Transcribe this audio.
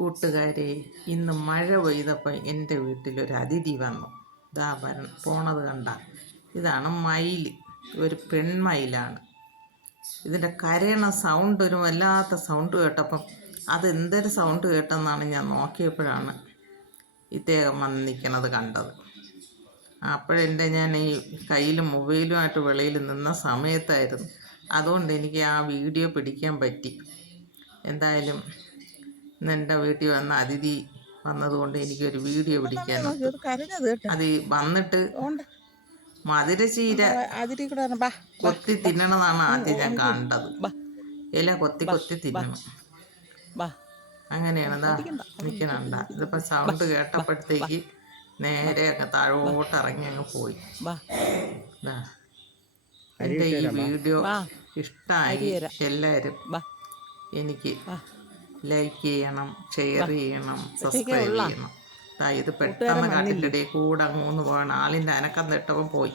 കൂട്ടുകാരെ, ഇന്ന് മഴ പെയ്തപ്പോൾ എൻ്റെ വീട്ടിലൊരു അതിഥി വന്നു. ഇതാ പോണത് കണ്ട. ഇതാണ് മയിൽ. ഒരു പെൺമയിലാണ്. ഇതിൻ്റെ കരയണ സൗണ്ട്, ഒരു വല്ലാത്ത സൗണ്ട് കേട്ടപ്പം അതെന്തൊരു സൗണ്ട് കേട്ടെന്നാണ് ഞാൻ നോക്കിയപ്പോഴാണ് ഇദ്ദേഹം വന്ന് നിൽക്കണത് കണ്ടത്. അപ്പോഴെൻ്റെ ഞാൻ ഈ കയ്യിൽ മൊബൈലുമായിട്ട് വെളിയിൽ നിന്ന സമയത്തായിരുന്നു. അതുകൊണ്ട് എനിക്ക് ആ വീഡിയോ പിടിക്കാൻ പറ്റി. എന്തായാലും ഇന്ന് എൻ്റെ വീട്ടിൽ വന്ന അതിഥി വന്നതുകൊണ്ട് എനിക്കൊരു വീഡിയോ പിടിക്കാനുണ്ട്. അത് വന്നിട്ട് മധുരചീര കൊത്തി തിന്നണതാണ് ആദ്യം ഞാൻ കണ്ടത്. ഇല കൊത്തി കൊത്തി തിന്നണം. അങ്ങനെയാണ് ഇതാ നിൽക്കണണ്ട. ഇതിപ്പോൾ സൗണ്ട് കേട്ടപ്പോഴത്തേക്ക് നേരെ അങ്ങ് താഴോട്ട് ഇറങ്ങി അങ്ങ് പോയി. എൻ്റെ ഈ വീഡിയോ ഇഷ്ടമായി എല്ലാവരും എനിക്ക് ലൈക്ക് ചെയ്യണം, ഷെയർ ചെയ്യണം, സബ്സ്ക്രൈബ് ചെയ്യണം. ഇത് പെട്ടെന്ന് കാട്ടിൻ്റെ ഇടയിൽ കൂടെ അങ്ങ് പോകണം. ആളിൻ്റെ അനക്കം തട്ടവും പോയി.